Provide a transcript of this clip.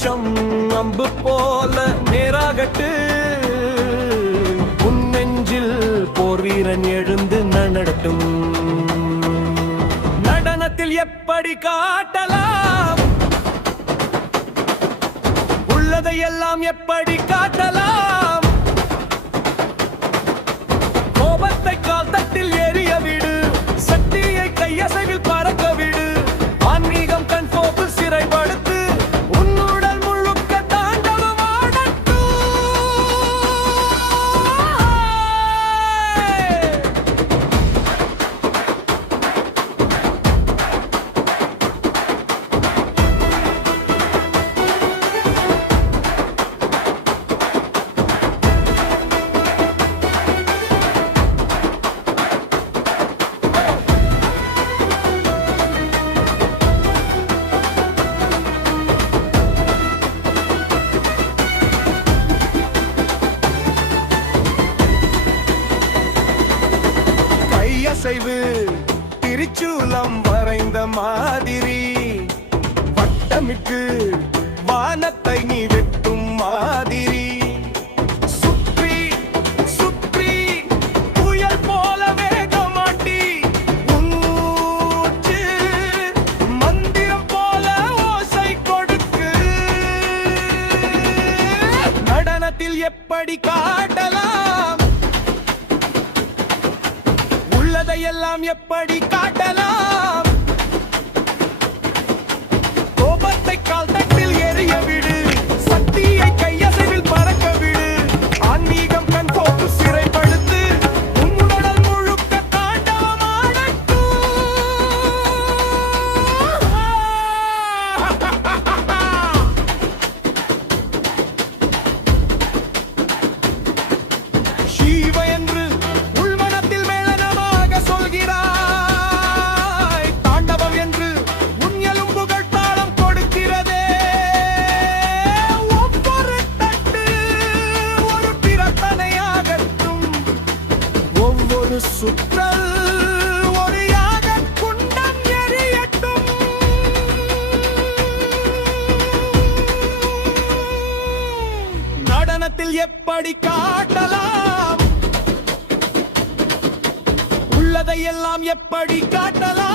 நிமிஷம் அம்பு போல நேராகட்டு உன் நெஞ்சில் போர் வீரன் எழுந்து நடட்டும். நடனத்தில் எப்படி காட்டலாம் உள்ளதையெல்லாம் எப்படி காட்டலாம். கோபத்தை கால் தட்டில் எரிய விடு, சக்தியை கையசைவில் பறக்க விடு. ஆன்மீகம் கண் போக்கு சிறைப்படுத்து, உன்னுடல் முழுக்க தாண்டவம் ஆடட்டும். அசைவு திருச்சூலம் வரைந்த மாதிரி, வட்டமிட்டு வானத்தை நீ வெட்டும் மாதிரி. சுற்றி சுற்றி புயல் போல வேகமாட்டி, உன்னூற்று மந்திரம் போல ஓசை கொடுக்கு. நடனத்தில் எப்படி காட்டலாம் உள்ளதையெல்லாம் எப்படி காட்டலாம். கோபத்தை கால் தட்டில் எரிய விடு, சக்தியை கையசைவில் பறக்க விடு. ஆன்மீகம் கண் போக்கு சிறைப்படுத்து, உன்னுடல் முழுக்க தாண்டவம் ஆடட்டும். சிவ என்று சுற்றல் ஒரு யாக குண்டம் எரியட்டும். நடனத்தில் எப்படி காட்டலாம் உள்ளதையெல்லாம் எப்படி காட்டலாம்.